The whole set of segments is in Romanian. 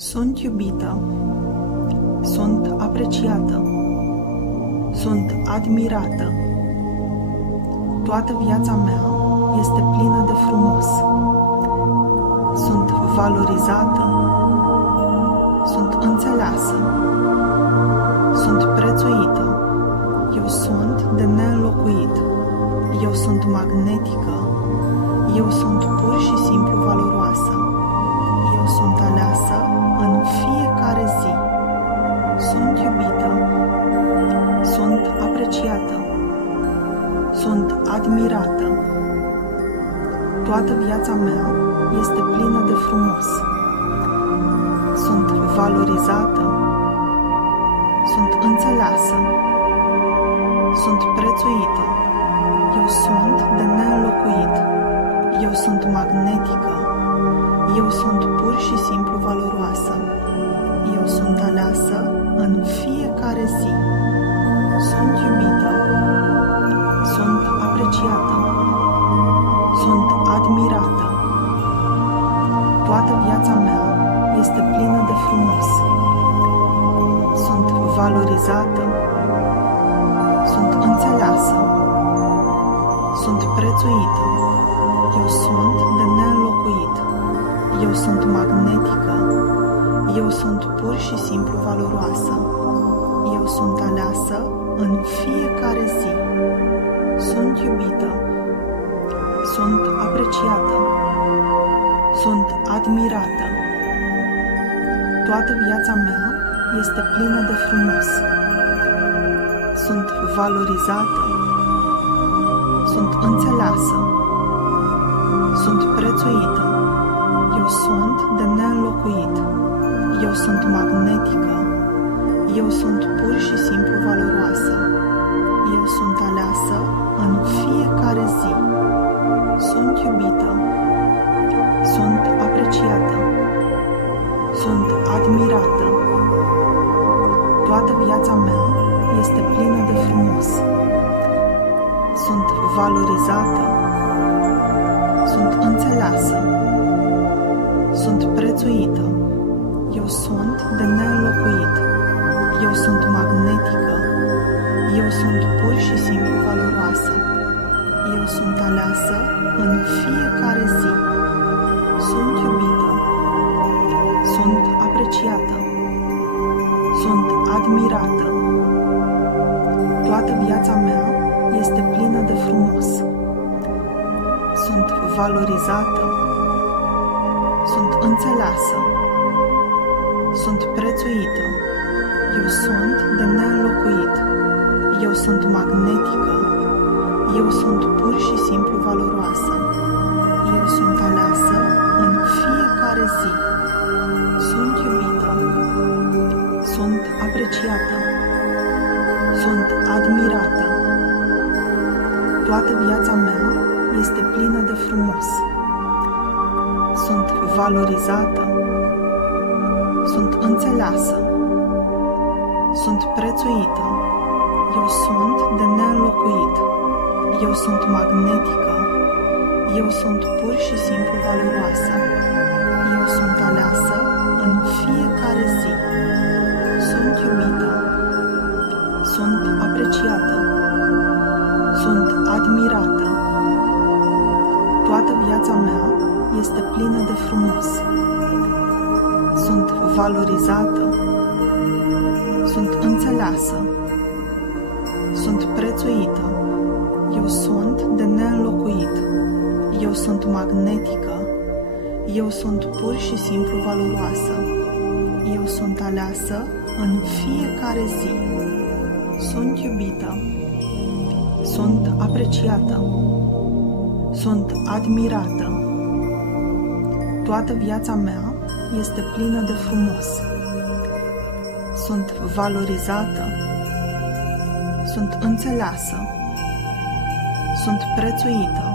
Sunt iubită, sunt apreciată, sunt admirată. Toată viața mea este plină de frumos. Sunt valorizată, sunt înțeleasă, sunt prețuită. Eu sunt de neînlocuit. Eu sunt magnetică. Eu sunt pur și simplu valoroasă. Eu sunt aleasă în fiecare zi. Sunt iubită. Sunt apreciată. Sunt admirată. Toată viața mea este plină de frumos. Sunt valorizată. Sunt înțeleasă. Sunt prețuită. Eu sunt de neînlocuit. Eu sunt magnetică. Eu sunt pur și simplu valoroasă. Eu sunt aleasă în fiecare zi. Sunt iubită. Sunt apreciată. Sunt admirată. Toată viața mea este plină de frumos. Sunt valorizată. Sunt înțeleasă. Sunt prețuită. Eu sunt de neînlocuit. Eu sunt magnetică. Eu sunt pur și simplu valoroasă. Eu sunt aleasă în fiecare zi. Sunt iubită. Sunt apreciată. Sunt admirată. Toată viața mea este plină de frumos. Sunt valorizată. Sunt înțeleasă. Sunt prețuită. Eu sunt de neînlocuit. Eu sunt magnetică. Eu sunt pur și simplu valoroasă. Eu sunt aleasă în fiecare zi. Sunt iubită. Sunt apreciată. Sunt admirată. Toată viața mea este plină de frumos. Sunt valorizată. Sunt înțeleasă. Sunt prețuită. Eu sunt de neînlocuit. Eu sunt magnetică. Eu sunt pur și simplu valoroasă. Eu sunt aleasă în fiecare zi. Sunt iubită. Sunt apreciată. Sunt admirată. Toată viața mea este plină de frumos. Sunt valorizată. Sunt înțeleasă. Sunt prețuită. Eu sunt de neînlocuit. Eu sunt magnetică. Eu sunt pur și simplu valoroasă. Eu sunt aleasă în fiecare zi. Sunt iubită. Sunt apreciată. Sunt admirată. Toată viața mea este plină de frumos. Sunt valorizată. Sunt înțeleasă. Sunt prețuită. Eu sunt de neînlocuit. Eu sunt magnetică. Eu sunt pur și simplu valoroasă. Eu sunt aleasă în fiecare zi. Sunt iubită. Sunt apreciată. Sunt admirată. Toată viața mea este plină de frumos. Sunt valorizată. Sunt înțeleasă. Sunt prețuită. Eu sunt de neînlocuit. Eu sunt magnetică. Eu sunt pur și simplu valoroasă. Eu sunt aleasă în fiecare zi. Sunt iubită. Sunt apreciată. Sunt admirată. Toată viața mea este plină de frumos. Sunt valorizată. Sunt înțeleasă. Sunt prețuită.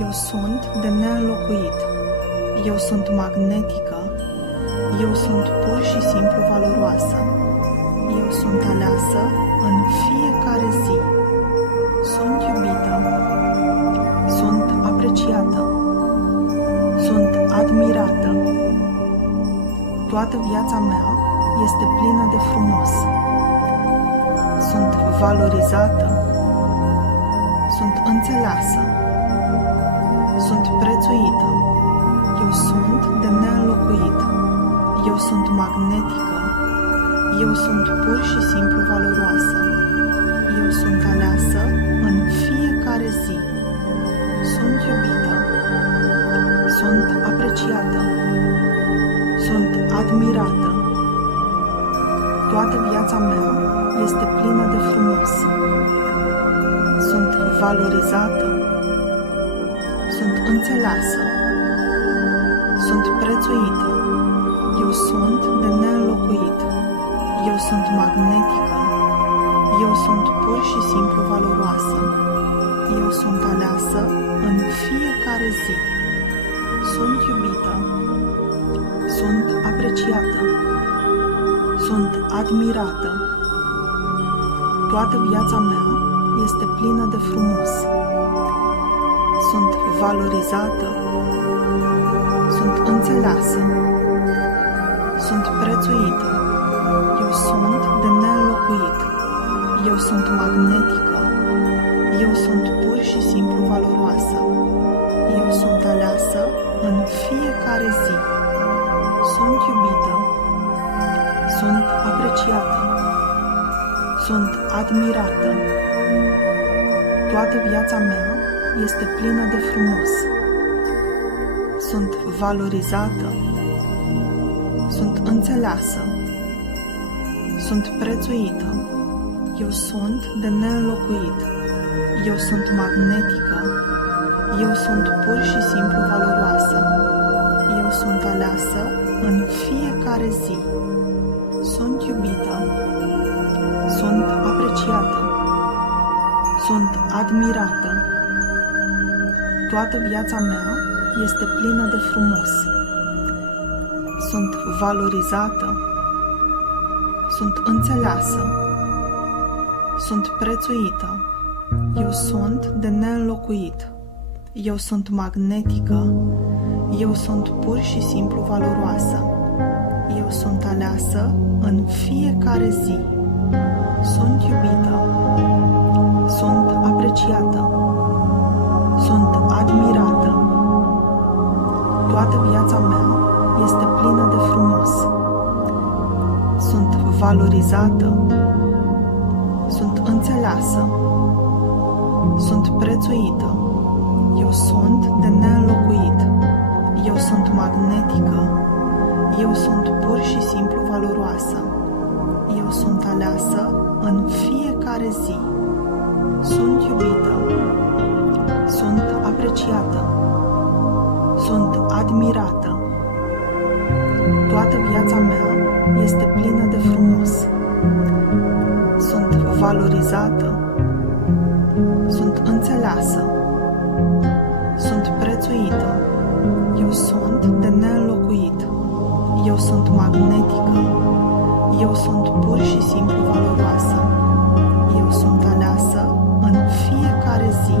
Eu sunt de neînlocuit. Eu sunt magnetică. Eu sunt pur și simplu valoroasă. Eu sunt aleasă în fiecare zi. Sunt iubită. Sunt apreciată. Sunt admirată. Toată viața mea este plină de frumos. Sunt valorizată. Sunt înțeleasă. Sunt prețuită. Eu sunt de neînlocuit. Eu sunt magnetică. Eu sunt pur și simplu valoroasă. Eu sunt aleasă în fiecare zi. Sunt iubită. Sunt apreciată. Sunt admirată. Toată viața mea este plină de frumos. Sunt valorizată. Sunt înțeleasă. Sunt prețuită. Eu sunt de neînlocuit. Eu sunt magnetică. Eu sunt pur și simplu valoroasă. Eu sunt aleasă în fiecare zi. Sunt iubită. Sunt apreciată. Sunt admirată. Toată viața mea este plină de frumos. Sunt valorizată. Sunt înțeleasă. Sunt prețuită. Eu sunt de neînlocuit. Eu sunt magnetică. Eu sunt pur și simplu valoroasă. Eu sunt aleasă în fiecare zi. Sunt iubită. Sunt apreciată. Sunt admirată. Toată viața mea este plină de frumos. Sunt valorizată. Sunt înțeleasă. Sunt prețuită. Eu sunt de neînlocuit. Eu sunt magnetică. Eu sunt pur și simplu valoroasă. Eu sunt aleasă în fiecare zi. Sunt iubită. Sunt apreciată. Sunt admirată. Toată viața mea este plină de frumos. Sunt valorizată. Sunt înțeleasă. Sunt prețuită. Eu sunt de neînlocuit. Eu sunt magnetică. Eu sunt pur și simplu valoroasă. Eu sunt aleasă în fiecare zi. Sunt iubită. Sunt apreciată. Sunt admirată. Toată viața mea este plină de frumos. Sunt valorizată. Sunt înțeleasă. Sunt prețuită. Eu sunt de neînlocuit. Eu sunt magnetică. Eu sunt pur și simplu valoroasă. Eu sunt aleasă în fiecare zi. Sunt iubită. Sunt apreciată. Sunt admirată. Toată viața mea este plină de frumos. Sunt valorizată. Sunt înțeleasă. Sunt prețuită. Eu sunt de neînlocuit. Eu sunt magnetică. Eu sunt pur și simplu valoroasă. Eu sunt aleasă în fiecare zi.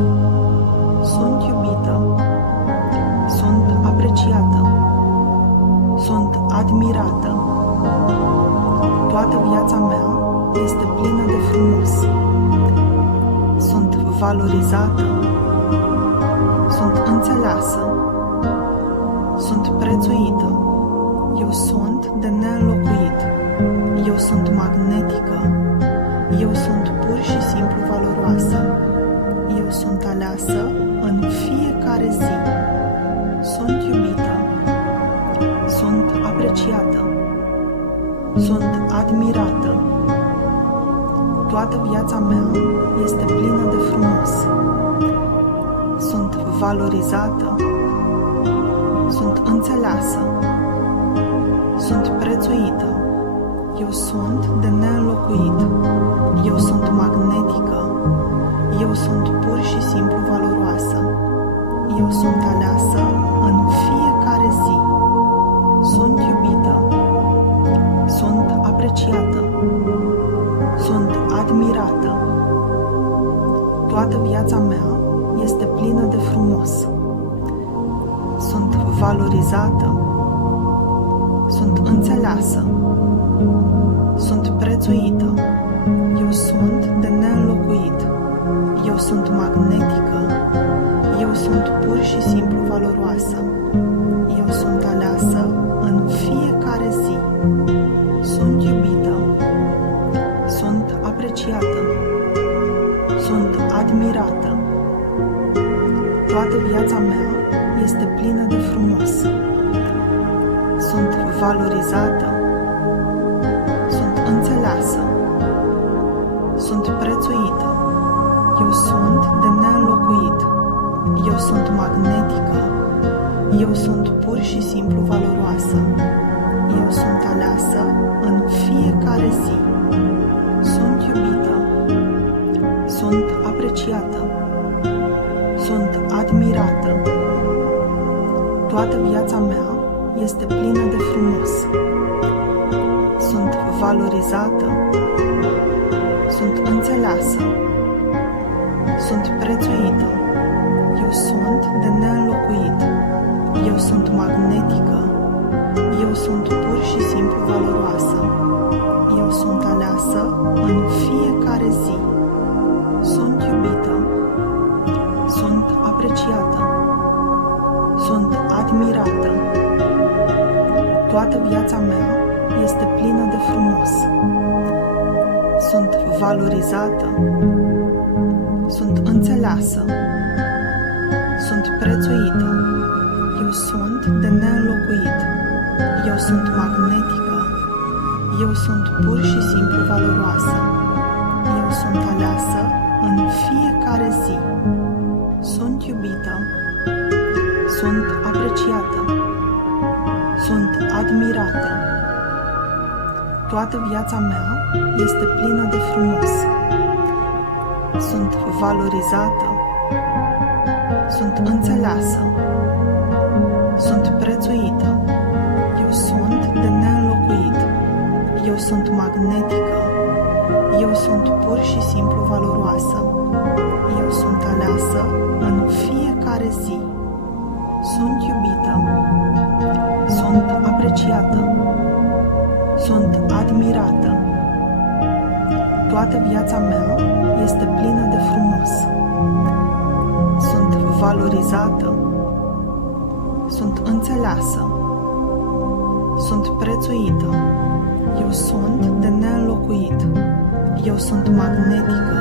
Sunt iubită. Sunt apreciată. Sunt admirată. Toată viața mea este plină de frumos. Sunt valorizată. Sunt înțeleasă. Sunt prețuită. Eu sunt de neînlocuit. Eu sunt magnetică. Eu sunt pur și simplu valoroasă. Eu sunt aleasă în fiecare zi. Sunt iubită. Sunt apreciată. Sunt admirată. Toată viața mea este plină de frumos. Sunt valorizată. Sunt înțeleasă. Sunt prețuită. Eu sunt de neînlocuit. Eu sunt magnetică. Eu sunt pur și simplu valoroasă. Eu sunt aleasă în fiecare zi. Sunt iubită. Sunt apreciată. Sunt admirată. Toată viața mea este plină de frumos. Sunt valorizată. Sunt înțeleasă. Sunt prețuită. Eu sunt de neînlocuit. Eu sunt magnetică. Eu sunt pur și simplu valoroasă. Eu sunt aleasă în fiecare zi. Sunt iubită. Sunt apreciată. Sunt admirată. Toată viața mea este plină de frumos. Sunt valorizată. Sunt înțeleasă. Sunt prețuită. Eu sunt de neînlocuit. Eu sunt magnetică. Eu sunt pur și simplu valoroasă. Eu sunt aleasă în fiecare zi. Sunt iubită. Sunt apreciată. Sunt admirată. Toată viața mea este plină de frumos. Sunt valorizată. Sunt înțeleasă. Sunt prețuită. Eu sunt de neînlocuit. Eu sunt magnetică. Eu sunt pur și simplu valoroasă. Eu sunt aleasă în fiecare zi. Sunt iubită. Sunt apreciată. Sunt admirată. Toată viața mea este plină de frumos. Sunt valorizată. Sunt înțeleasă. Sunt prețuită. Eu sunt de neînlocuit. Eu sunt magnetică. Eu sunt pur și simplu valoroasă. Eu sunt aleasă în fiecare zi. Sunt iubită. Sunt apreciată. Sunt admirată. Toată viața mea este plină de frumos. Sunt valorizată. Sunt înțeleasă. Sunt prețuită. Eu sunt de neînlocuit. Eu sunt magnetică. Eu sunt pur și simplu valoroasă. Eu sunt aleasă în fiecare zi. Sunt iubită. Sunt apreciată. Sunt admirată. Toată viața mea este plină de frumos. Sunt valorizată. Sunt înțeleasă. Sunt prețuită. Eu sunt de neînlocuit. Eu sunt magnetică.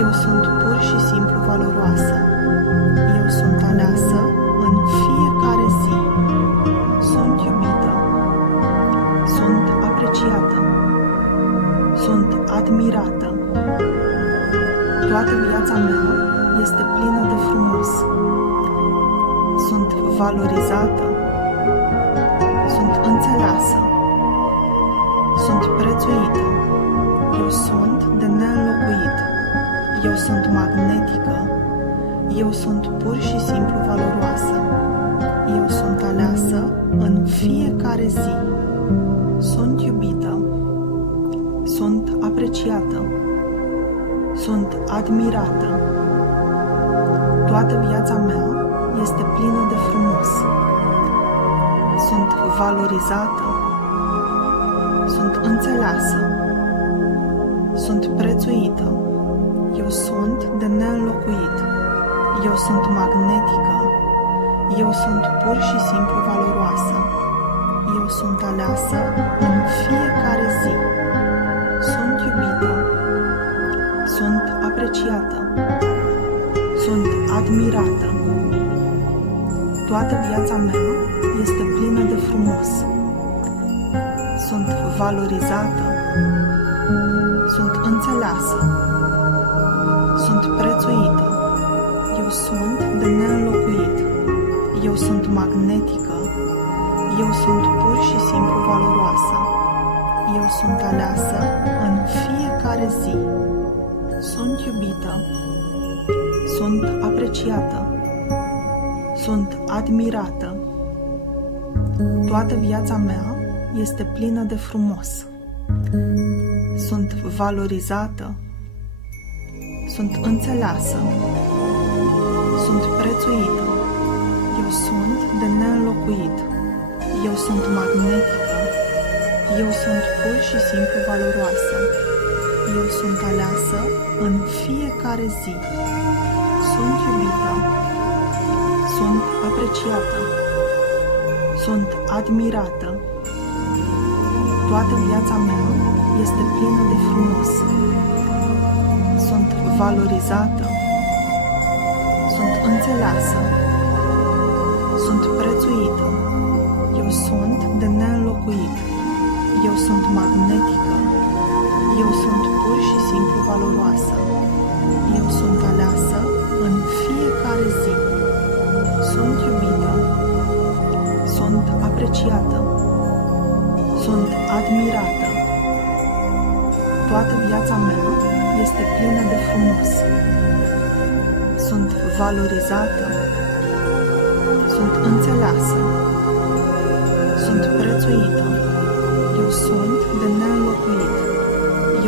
Eu sunt pur și simplu valoroasă. Eu sunt aleasă în fiecare zi. Sunt iubită. Sunt apreciată. Sunt admirată. Toată viața mea este plină de frumos. Sunt valorizată. Sunt înțeleasă. Sunt prețuită. Eu sunt de neînlocuit. Eu sunt magnetică. Eu sunt pur și simplu valoroasă. Eu sunt aleasă în fiecare zi. Sunt iubită. Sunt apreciată. Sunt admirată. Toată viața mea este plină de frumos. Sunt valorizată. Sunt înțeleasă. Sunt prețuită. Eu sunt de neînlocuit. Eu sunt magnetică. Eu sunt pur și simplu valoroasă. Eu sunt aleasă în fiecare zi. Sunt iubită. Sunt apreciată. Sunt admirată. Toată viața mea este plină de frumos. Sunt valorizată. Sunt înțeleasă. Sunt prețuită. Eu sunt de neînlocuit. Eu sunt magnetică. Eu sunt pur și simplu valoroasă. Eu sunt aleasă în fiecare zi. Sunt iubită. Sunt apreciată. Sunt admirată. Toată viața mea este plină de frumos. Sunt valorizată. Sunt înțeleasă. Sunt prețuită. Eu sunt de neînlocuit. Eu sunt magnetică. Eu sunt pur și simplu valoroasă. Eu sunt aleasă în fiecare zi. Sunt iubită. Sunt apreciată. Sunt admirată. Toată viața mea este plină de frumos. Sunt valorizată. Sunt înțeleasă. Sunt prețuită. Eu sunt de neînlocuit. Eu sunt magnetică. Eu sunt pur și simplu valoroasă. Eu sunt aleasă în fiecare zi. Sunt iubită. Sunt apreciată. Sunt admirată. Toată viața mea este plină de frumos. Sunt valorizată. Sunt înțeleasă. Sunt prețuită. Eu sunt de neînlocuit.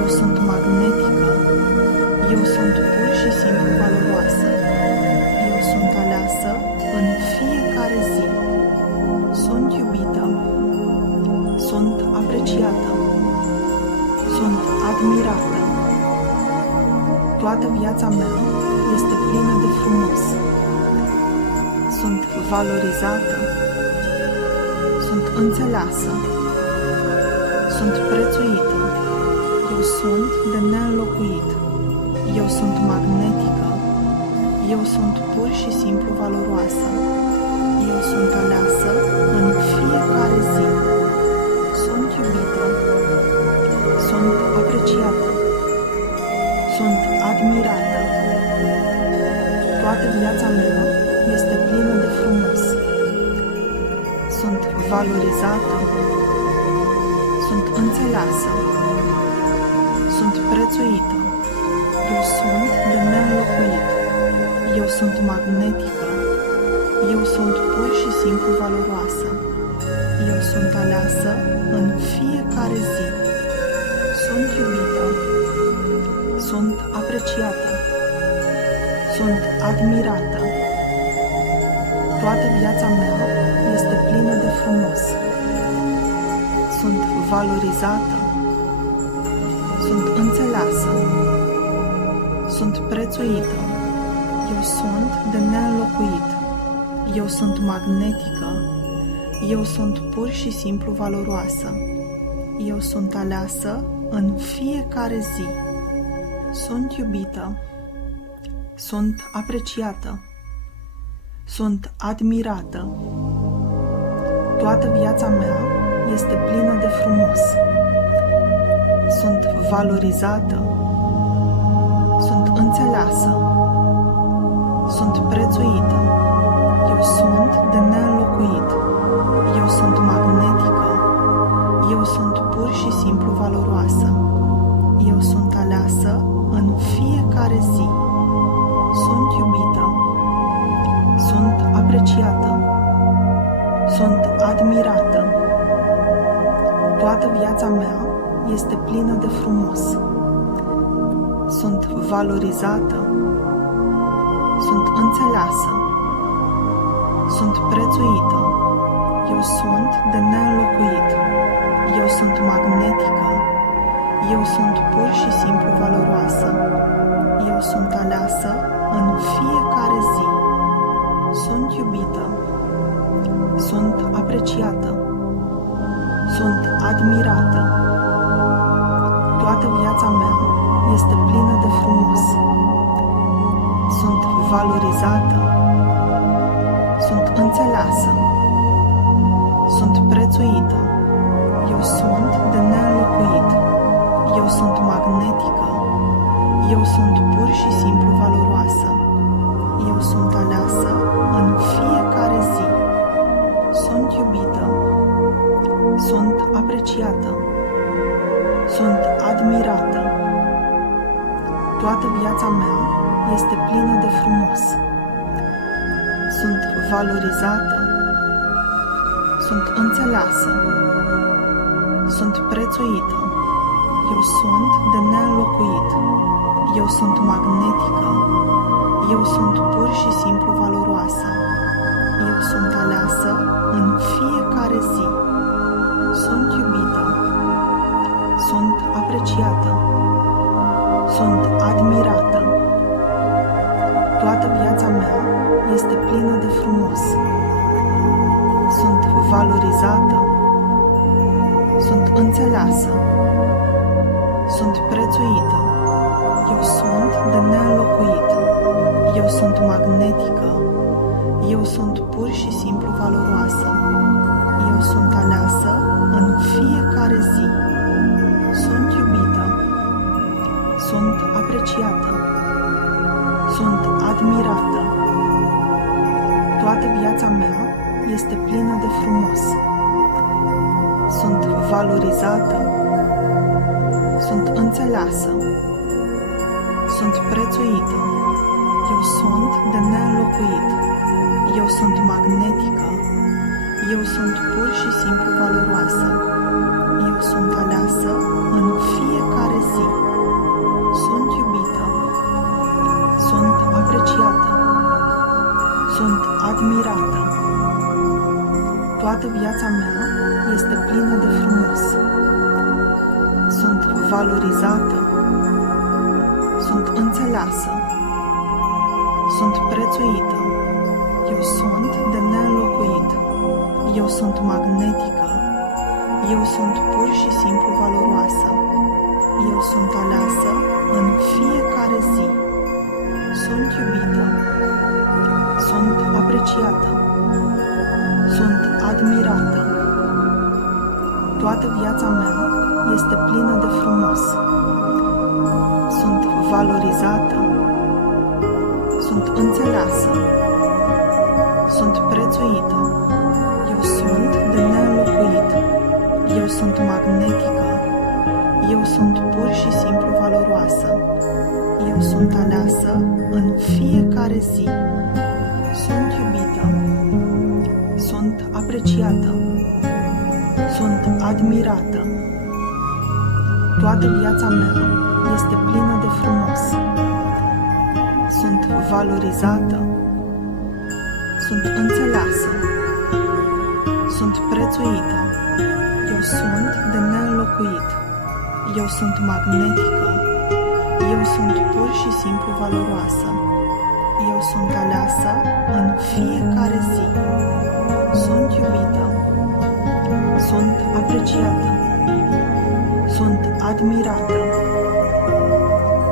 Eu sunt magnetică. Eu sunt pur și simplu valoroasă. Eu sunt aleasă în fiecare zi. Sunt iubită. Sunt apreciată. Sunt admirată. Toată viața mea este plină de frumos. Sunt valorizată. Sunt înțeleasă. Sunt prețuită. Eu sunt de neînlocuit. Eu sunt magnetică. Eu sunt pur și simplu valoroasă. Eu sunt aleasă în fiecare zi. Sunt iubită. Sunt apreciată. Sunt admirată. Toată viața mea este plină de frumos. Sunt valorizată. Sunt înțeleasă. Sunt prețuită. Eu sunt de neînlocuit. Eu sunt magnetică. Eu sunt pur și simplu valoroasă. Eu sunt aleasă în fiecare zi. Sunt iubită. Sunt apreciată. Sunt admirată. Toată viața mea este plină de frumos. Sunt valorizată. Sunt înțeleasă. Sunt prețuită. Eu sunt de neînlocuit. Eu sunt magnetică. Eu sunt pur și simplu valoroasă. Eu sunt aleasă în fiecare zi. Sunt iubită. Sunt apreciată. Sunt admirată. Toată viața mea este plină de frumos. Sunt valorizată. Sunt înțeleasă. Sunt prețuită. Eu sunt de neînlocuit. Eu sunt magnetică. Eu sunt pur și simplu valoroasă. Eu sunt aleasă în fiecare zi. Sunt iubită. Sunt apreciată. Sunt admirată. Toată viața mea este plină de frumos. Sunt valorizată. Sunt înțeleasă. Sunt prețuită. Eu sunt de neînlocuit. Eu sunt magnetică. Eu sunt pur și simplu valoroasă. Eu sunt aleasă în fiecare zi. Sunt iubită. Sunt apreciată. Sunt admirată. Toată viața mea este plină de frumos. Sunt valorizată. Sunt înțeleasă. Sunt prețuită. Eu sunt de neînlocuit. Eu sunt magnetică. Eu sunt pur și simplu valoroasă. Eu sunt aleasă în fiecare zi. Sunt iubită. Sunt apreciată. Sunt admirată. Toată viața mea este plină de frumos. Sunt valorizată. Sunt înțeleasă. Sunt prețuită. Eu sunt de neînlocuit. Eu sunt magnetică. Eu sunt pur și simplu valoroasă. Eu sunt aleasă în fiecare zi. Sunt iubită. Sunt apreciată. Sunt admirată. Toată viața mea este plină de frumos. Sunt valorizată. Sunt înțeleasă. Sunt prețuită. Eu sunt de neînlocuit. Eu sunt magnetică. Eu sunt pur și simplu valoroasă. Eu sunt aleasă în fiecare zi. Sunt iubită. Sunt apreciată. Sunt admirată. Toată viața mea este plină de frumos. Sunt valorizată. Sunt înțeleasă. Sunt prețuită. Eu sunt de neînlocuit. Eu sunt magnetică. Eu sunt pur și simplu valoroasă. Eu sunt aleasă în fiecare zi. Sunt iubită. Sunt apreciată. Sunt admirată. Toată viața mea este plină de frumos. Sunt valorizată. Sunt înțeleasă. Sunt prețuită. Eu sunt de neînlocuit. Eu sunt magnetică. Eu sunt pur și simplu valoroasă. Eu sunt aleasă în fiecare zi. Sunt iubită. Sunt apreciată. Sunt admirată. Toată viața mea este plină de frumos. Sunt valorizată. Sunt înțeleasă. Sunt prețuită. Eu sunt de neînlocuit. Eu sunt magnetică. Eu sunt pur și simplu valoroasă. Eu sunt aleasă în fiecare zi. Sunt iubită. Sunt apreciată. Sunt admirată. Toată viața mea este plină de frumos. Sunt valorizată. Sunt înțeleasă. Sunt prețuită. Eu sunt de neînlocuit. Eu sunt magnetică. Eu sunt pur și simplu valoroasă. Eu sunt aleasă în fiecare zi. Sunt iubită. Sunt apreciată. Sunt admirată.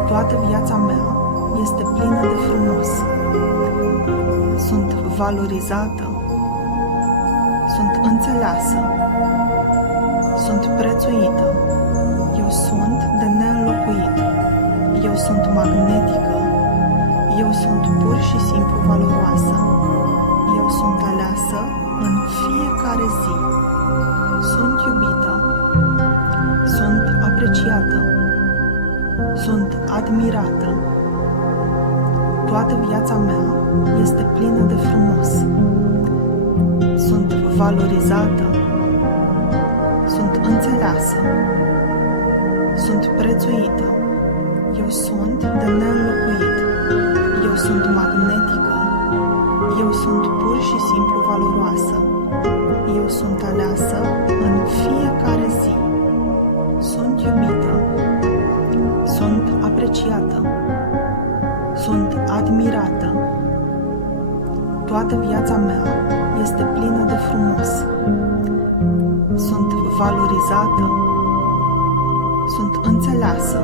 Toată viața mea este plină de frumos. Sunt valorizată. Sunt înțeleasă. Sunt prețuită. Eu sunt de neînlocuit. Eu sunt magnetică. Eu sunt pur și simplu valoroasă. Eu sunt aleasă în fiecare zi. Sunt iubită. Sunt apreciată. Sunt admirată. Toată viața mea este plină de frumos. Sunt valorizată. Sunt înțeleasă. Sunt prețuită. Eu sunt de neînlocuit. Eu sunt magnetică. Eu sunt pur și simplu valoroasă. Eu sunt aleasă în fiecare zi. Sunt iubită. Sunt apreciată. Sunt admirată. Toată viața mea este plină de frumos. Sunt valorizată. Sunt înțeleasă.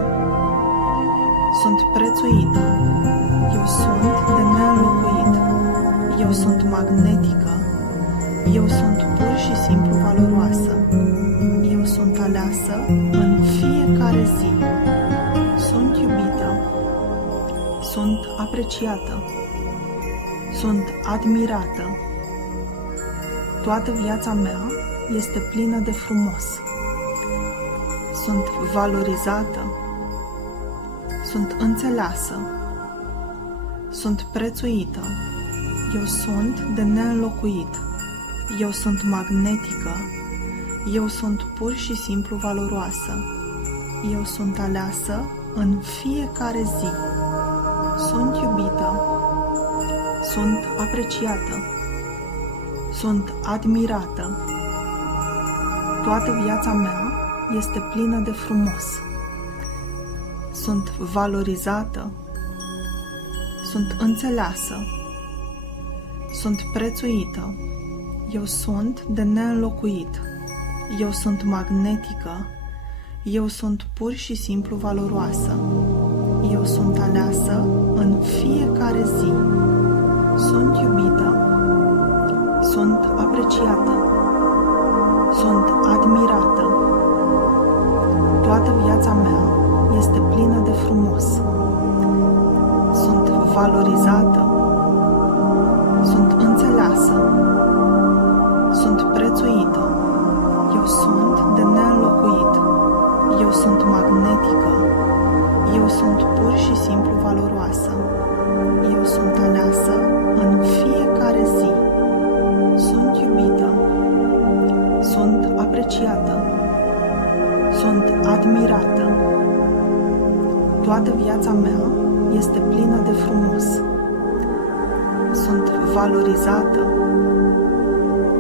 Sunt prețuită. Eu sunt de neînlocuit. Eu sunt magnetică. Eu sunt pur și simplu valoroasă. Eu sunt aleasă în fiecare zi. Sunt iubită. Sunt apreciată. Sunt admirată. Toată viața mea este plină de frumos. Sunt valorizată. Sunt înțeleasă. Sunt prețuită. Eu sunt de neînlocuit. Eu sunt magnetică. Eu sunt pur și simplu valoroasă. Eu sunt aleasă în fiecare zi. Sunt iubită. Sunt apreciată. Sunt admirată. Toată viața mea este plină de frumos. Sunt valorizată. Sunt înțeleasă. Sunt prețuită. Eu sunt de neînlocuit. Eu sunt magnetică. Eu sunt pur și simplu valoroasă. Eu sunt aleasă în fiecare zi. Sunt iubită. Sunt apreciată. Sunt admirată. Toată viața mea este plină de frumos. Sunt valorizată. Sunt înțeleasă. Sunt prețuită. Eu sunt de neînlocuit. Eu sunt magnetică. Eu sunt pur și simplu valoroasă. Eu sunt aleasă în fiecare zi. Sunt iubită. Sunt apreciată. Sunt admirată. Toată viața mea este plină de frumos. Sunt valorizată.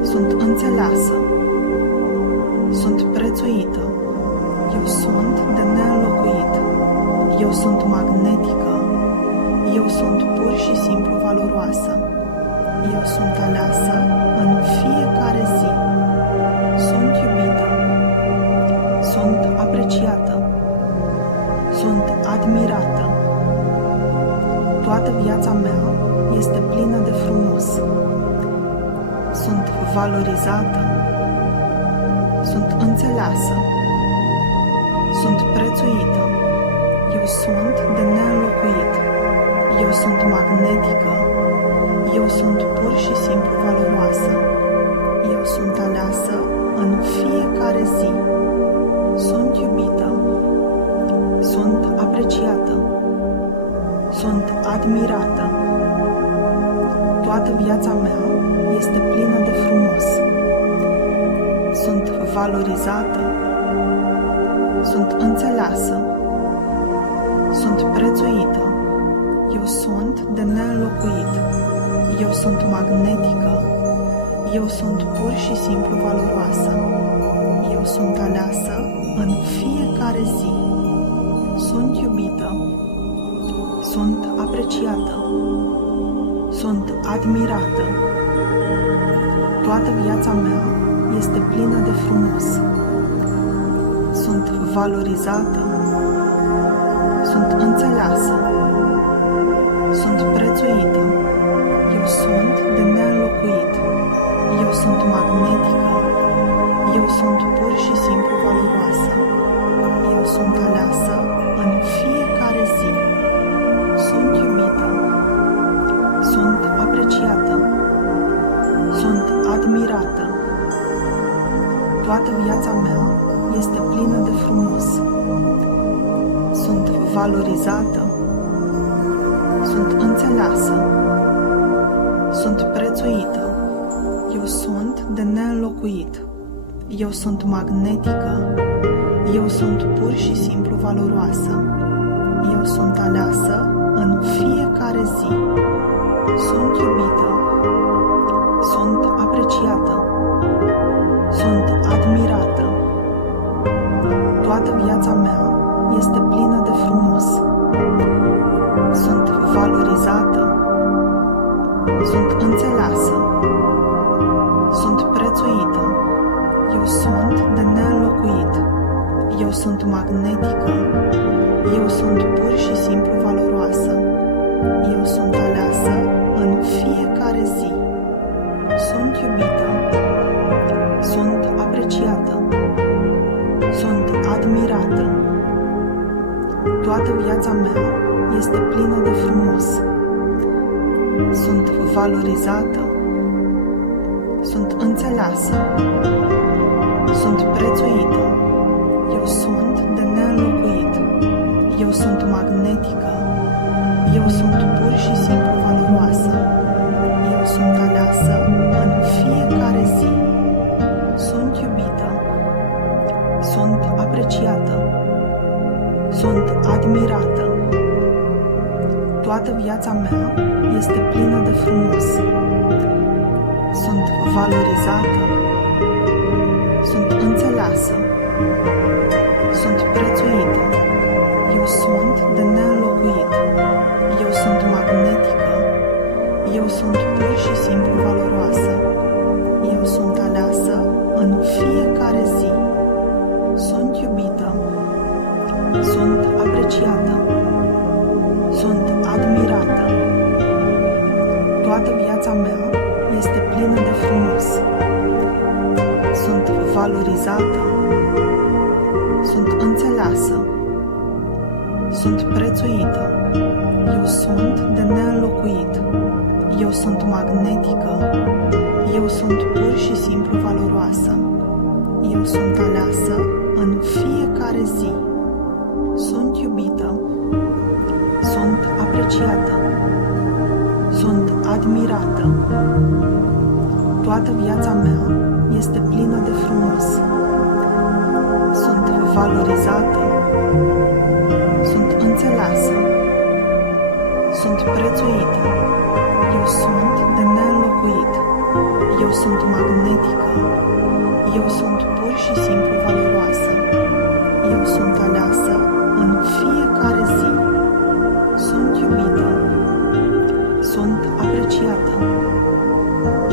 Sunt înțeleasă. Sunt prețuită. Eu sunt de neînlocuit. Eu sunt magnetică. Eu sunt pur și simplu valoroasă. Eu sunt aleasă în fiecare zi. Sunt iubită. Sunt apreciată. Sunt admirată. Toată viața mea este plină de frumos. Sunt valorizată. Sunt înțeleasă. Sunt prețuită. Eu sunt de neînlocuit. Eu sunt magnetică. Eu sunt pur și simplu valoroasă. Eu sunt aleasă în fiecare zi. Sunt iubită. Sunt apreciată. Sunt admirată. Toată viața mea este plină de frumos. Sunt valorizată. Sunt înțeleasă. Sunt prețuită. Eu sunt de neînlocuit. Eu sunt magnetică. Eu sunt pur și simplu valoroasă. Eu sunt aleasă în fiecare zi. Sunt iubită. Sunt apreciată. Sunt admirată. Toată viața mea este plină de frumos. Sunt valorizată. Sunt înțeleasă. Sunt prețuită. Eu sunt de neînlocuit. Eu sunt magnetică. Eu sunt pur și simplu valoroasă. Eu sunt aleasă în fiecare zi. Sunt iubită. Sunt apreciată. Sunt admirată. Toată viața mea este plină de frumos. Sunt valorizată. Sunt înțeleasă. Sunt prețuită. Eu sunt de neînlocuit. Eu sunt magnetică. Eu sunt pur și simplu valoroasă. Eu sunt aleasă în fiecare zi. Sunt iubită. Sunt apreciată. Sunt admirată. Toată viața mea este plină de frumos. Sunt valorizată. Sunt înțeleasă. Sunt prețuită. Eu sunt de neînlocuit. Eu sunt magnetică. Eu sunt pur și simplu valoroasă. Eu sunt aleasă în fiecare zi. Sunt iubită. Sunt apreciată. Sunt admirată. Toată viața mea este plină de frumos. Sunt valorizată. Sunt înțeleasă. Sunt prețuită. Eu sunt de neînlocuit. Eu sunt magnetică. Eu sunt pur și simplu valoroasă. Eu sunt aleasă în fiecare zi. Sunt iubită. Sunt apreciată. Sunt admirată. Toată viața mea este plină de frumos. Sunt valorizată, sunt înțeleasă, sunt prețuită, eu sunt de neînlocuit, eu sunt magnetică, eu sunt pur și simplu valoroasă, eu sunt aleasă în fiecare zi, sunt iubită, sunt apreciată, sunt admirată. Toată viața mea este plină de frumos. Sunt valorizată, sunt înțeleasă, sunt prețuită, eu sunt de neînlocuit, eu sunt magnetică, eu sunt pur și simplu valoroasă, eu sunt aleasă în fiecare zi, sunt iubită, sunt apreciată, sunt admirată. Toată viața mea este plină de frumos. Sunt valorizată, sunt înțeleasă, sunt prețuită, eu sunt de neînlocuit, eu sunt magnetică, eu sunt pur și simplu valoroasă, eu sunt aleasă în fiecare zi, sunt iubită, sunt apreciată,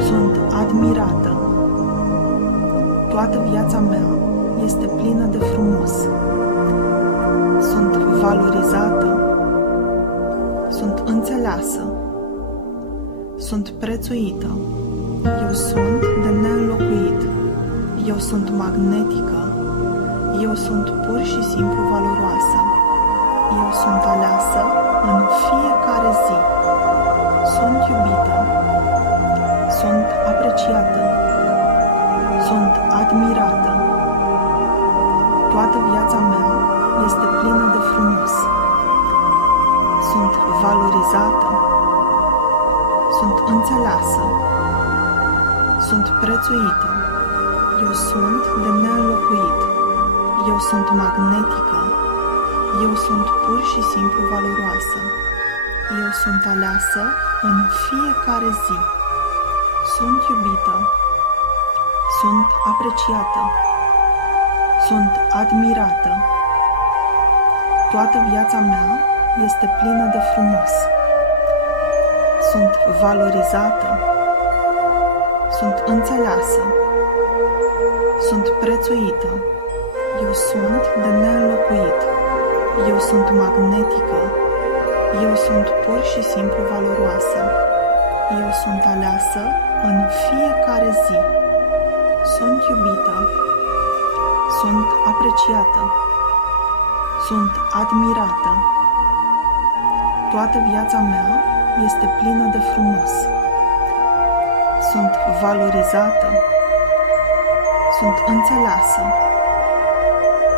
sunt admirată. Toată viața mea este plină de frumos. Sunt valorizată, sunt înțeleasă, sunt prețuită, eu sunt de neînlocuit, eu sunt magnetică, eu sunt pur și simplu valoroasă, eu sunt aleasă în fiecare zi, sunt iubită, sunt apreciată, sunt admirată. Toată viața mea este plină de frumos. Sunt valorizată, sunt înțeleasă, sunt prețuită, eu sunt de neînlocuit, eu sunt magnetică, eu sunt pur și simplu valoroasă, eu sunt aleasă în fiecare zi, sunt iubită, sunt apreciată, sunt admirată. Toată viața mea este plină de frumos. Sunt valorizată, sunt înțeleasă, sunt prețuită, eu sunt de neînlocuit, eu sunt magnetică, eu sunt pur și simplu valoroasă, eu sunt aleasă în fiecare zi, sunt iubită, sunt apreciată, sunt admirată. Toată viața mea este plină de frumos. Sunt valorizată, sunt înțeleasă,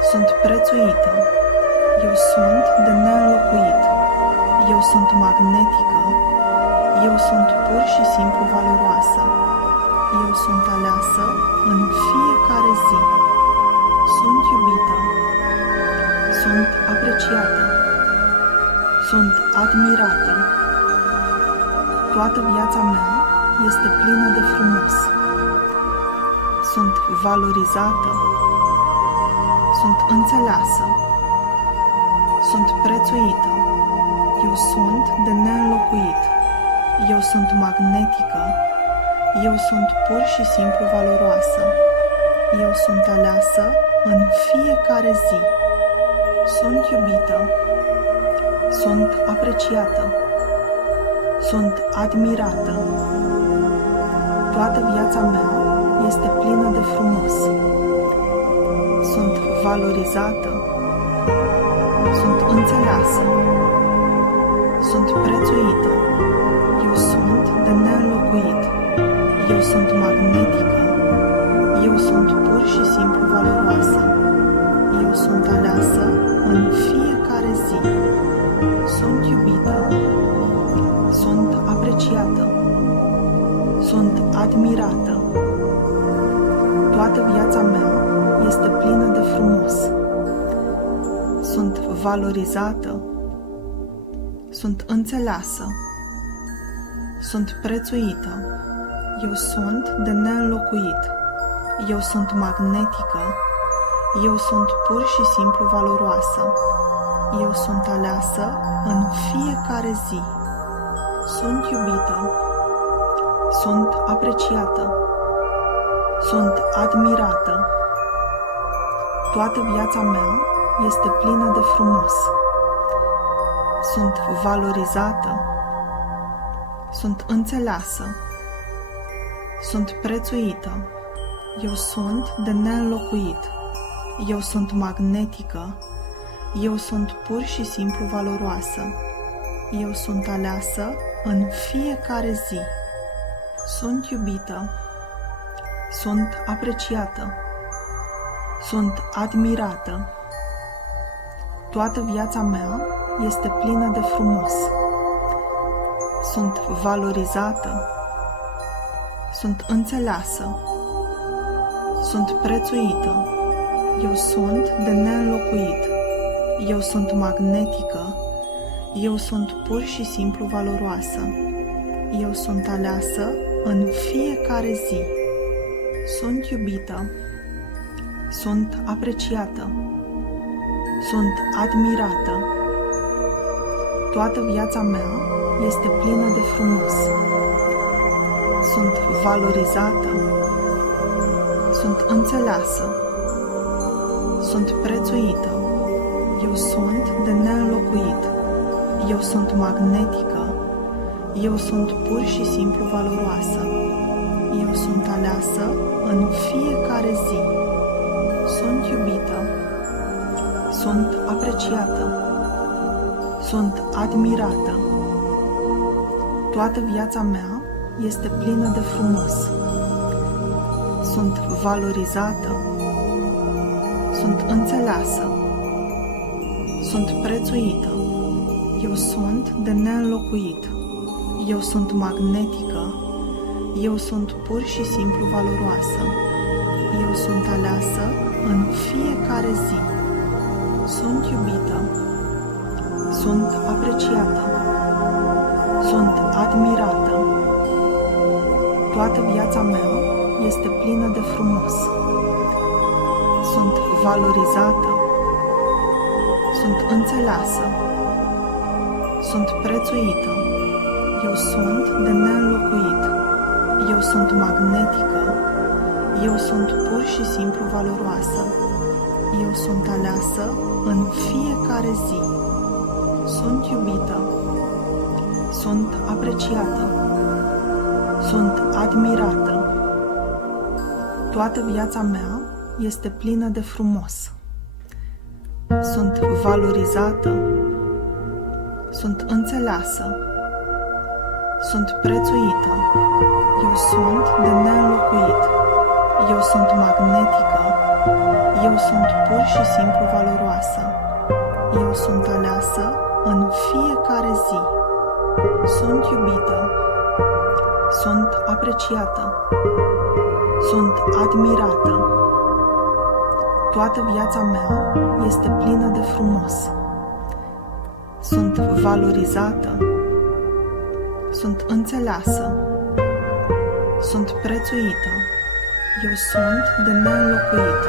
sunt prețuită, eu sunt de neînlocuit, eu sunt magnetică, eu sunt pur și simplu valoroasă, eu sunt aleasă în fiecare zi, sunt iubită, sunt apreciată, sunt admirată. Toată viața mea este plină de frumos. Sunt valorizată, sunt înțeleasă, sunt prețuită, eu sunt de neînlocuit, eu sunt magnetică, eu sunt pur și simplu valoroasă, eu sunt aleasă în fiecare zi, sunt iubită, sunt apreciată, sunt admirată. Toată viața mea este plină de frumos. Sunt valorizată, sunt înțeleasă, sunt prețuită, eu sunt de neînlocuit, eu sunt magnetică, eu sunt pur și simplu valoroasă, eu sunt aleasă în fiecare zi, sunt iubită, sunt apreciată, sunt admirată. Toată viața mea este plină de frumos. Sunt valorizată, sunt înțeleasă, sunt prețuită, Eu sunt de neînlocuit. Eu sunt magnetică. Eu sunt pur și simplu valoroasă. Eu sunt aleasă în fiecare zi. Sunt iubită. Sunt apreciată. Sunt admirată. Toată viața mea este plină de frumos. Sunt valorizată. Sunt înțeleasă. Sunt prețuită. Eu sunt de neînlocuit. Eu sunt magnetică. Eu sunt pur și simplu valoroasă. Eu sunt aleasă în fiecare zi. Sunt iubită. Sunt apreciată. Sunt admirată. Toată viața mea este plină de frumos. Sunt valorizată. Sunt înțeleasă. Sunt prețuită. Eu sunt de neînlocuit. Eu sunt magnetică. Eu sunt pur și simplu valoroasă. Eu sunt aleasă în fiecare zi. Sunt iubită. Sunt apreciată. Sunt admirată. Toată viața mea este plină de frumos. Sunt valorizată. Sunt înțeleasă. Sunt prețuită. Eu sunt de neînlocuit. Eu sunt magnetică. Eu sunt pur și simplu valoroasă. Eu sunt aleasă în fiecare zi. Sunt iubită. Sunt apreciată. Sunt admirată. Toată viața mea este plină de frumos. Sunt valorizată. Sunt înțeleasă. Sunt prețuită. Eu sunt de neînlocuit. Eu sunt magnetică. Eu sunt pur și simplu valoroasă. Eu sunt aleasă în fiecare zi. Sunt iubită. Sunt apreciată. Sunt admirată. Toată viața mea este plină de frumos. Sunt valorizată. Sunt înțeleasă. Sunt prețuită. Eu sunt de neînlocuit. Eu sunt magnetică. Eu sunt pur și simplu valoroasă. Eu sunt aleasă în fiecare zi. Sunt iubită. Sunt apreciată. Sunt admirată. Toată viața mea este plină de frumos. Sunt valorizată. Sunt înțeleasă. Sunt prețuită. Eu sunt de neînlocuit. Eu sunt magnetică. Eu sunt pur și simplu valoroasă. Eu sunt aleasă în fiecare zi. Sunt iubită. Sunt apreciată. Sunt admirată. Toată viața mea este plină de frumos. Sunt valorizată. Sunt înțeleasă. Sunt prețuită. Eu sunt de neînlocuit.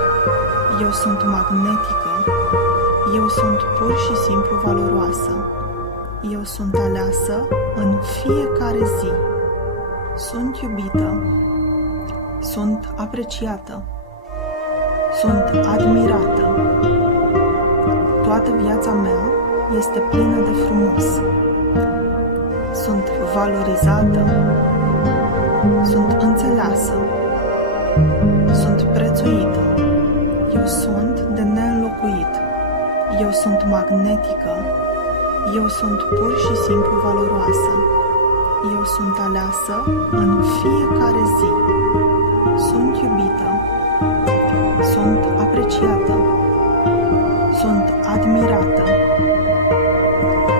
Eu sunt magnetică. Eu sunt pur și simplu valoroasă. Eu sunt aleasă în fiecare zi. Sunt iubită. Sunt apreciată. Sunt admirată. Toată viața mea este plină de frumos. Sunt valorizată. Sunt înțeleasă. Sunt prețuită. Eu sunt de neînlocuit. Eu sunt magnetică. Eu sunt pur și simplu valoroasă. Eu sunt aleasă în fiecare zi. Sunt iubită. Sunt apreciată. Sunt admirată.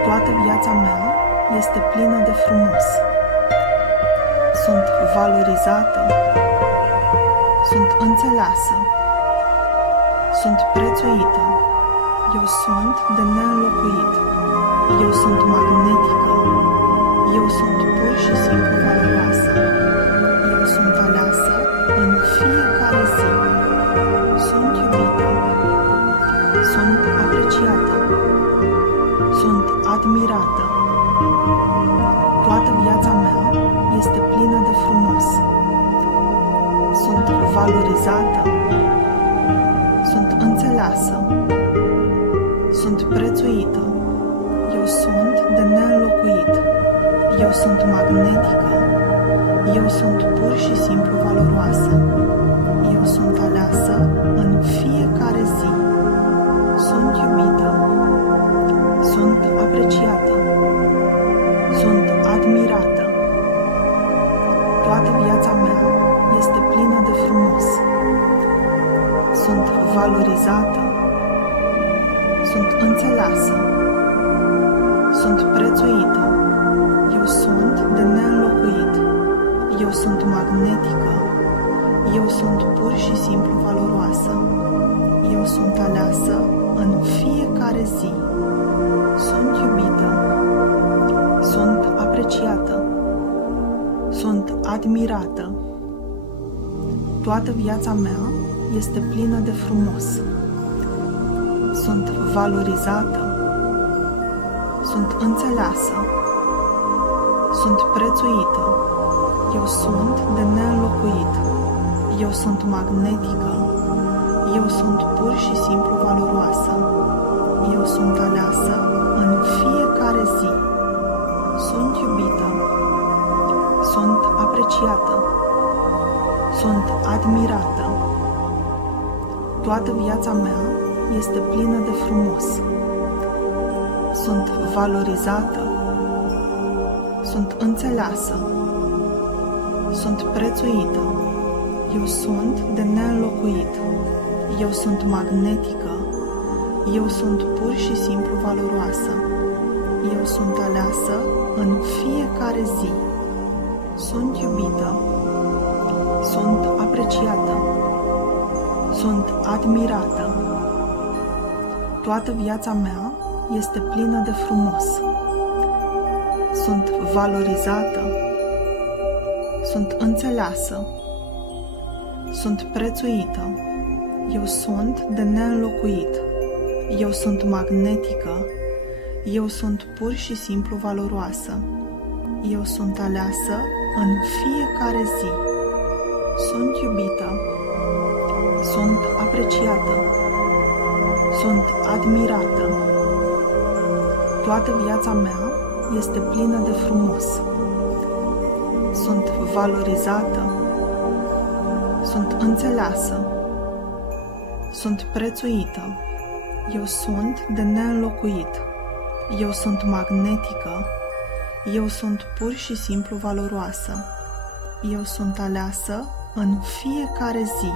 Toată viața mea este plină de frumos. Sunt valorizată. Sunt înțeleasă. Sunt prețuită. Eu sunt de neînlocuit. Eu sunt magnetică. Eu sunt pur și simplu valoroasă. Eu înțeleasă. Sunt prețuită. Eu sunt de neînlocuit. Eu sunt magnetică. Eu sunt pur și simplu valoroasă. Eu sunt aleasă în fiecare zi. Sunt iubită. Sunt apreciată. Sunt admirată. Toată viața mea este plină de frumos. Sunt valorizată. Sunt înțeleasă. Sunt prețuită. Eu sunt de neînlocuit. Eu sunt magnetică. Eu sunt pur și simplu valoroasă. Eu sunt aleasă în fiecare zi. Sunt iubită. Sunt apreciată. Sunt admirată. Toată viața mea este plină de frumos. Sunt valorizată. Sunt înțeleasă. Sunt prețuită. Eu sunt de neînlocuit. Eu sunt magnetică. Eu sunt pur și simplu valoroasă. Eu sunt aleasă în fiecare zi. Sunt iubită. Sunt apreciată. Sunt admirată. Toată viața mea este plină de frumos. Sunt valorizată. Sunt înțeleasă. Sunt prețuită. Eu sunt de neînlocuit. Eu sunt magnetică. Eu sunt pur și simplu valoroasă. Eu sunt aleasă în fiecare zi. Sunt iubită. Sunt apreciată. Sunt admirată. Toată viața mea este plină de frumos. Sunt valorizată. Sunt înțeleasă. Sunt prețuită. Eu sunt de neînlocuit. Eu sunt magnetică. Eu sunt pur și simplu valoroasă. Eu sunt aleasă în fiecare zi. Sunt iubită. Sunt apreciată. Sunt admirată. Toată viața mea este plină de frumos. Sunt valorizată. Sunt înțeleasă. Sunt prețuită. Eu sunt de neînlocuit. Eu sunt magnetică. Eu sunt pur și simplu valoroasă. Eu sunt aleasă în fiecare zi.